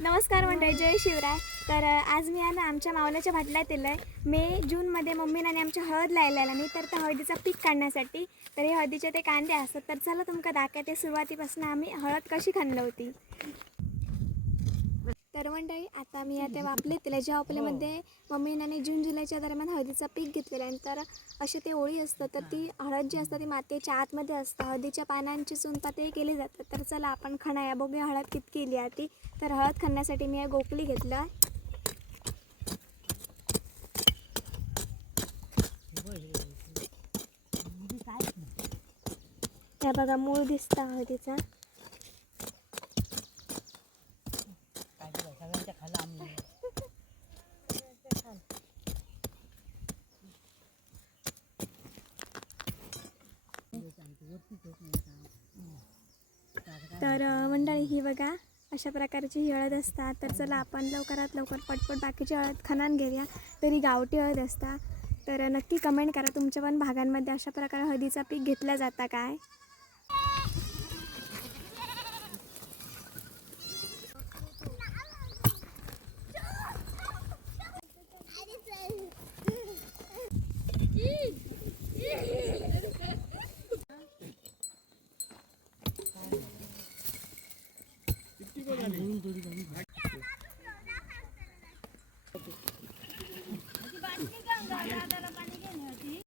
नमस्कार मंडळी, जय शिवराय. तर आज मी आहे ना आमच्या मावल्याच्या भाटल्यात येलो आहे. मे जूनमध्ये मम्मीने आमच्या हळद लायलेला मी, तर त्या हळदीचा पीक काढण्यासाठी. तर हे हळदीचे ते कांदे असतात. तर चला तुमका दाखवते सुरुवातीपासून आम्ही हळद कशी खाल्ली होती. तर मंडळी आता मी आता वापले त्याच्या वापल्यामध्ये मम्मीने जून जुलैच्या दरम्यान हळदीचा पीक घेतलेला आहे. तर असे ते ओळी असतात, तर ती हळद जी असतात ती मातीच्या आतमध्ये असतं. हळदीच्या पानांची चुनपाते केली जातात. तर चला आपण खणाया बघूया हळद कितकी केली आहे ती. तर हळद खणण्यासाठी मी गोकली घेतला. या बघा मूळ दिसता हळदीचा. तर मंडळी ही बघा अशा प्रकारची ही हळद असतात. तर चला आपण लवकरात लवकर पटपट बाकीची हळद खणान घेऊया. तरी गावठी हळद असता. तर नक्की कमेंट करा तुमच्या पण भागांमध्ये अशा प्रकारे हळदीचा पीक घेतला जाता काय.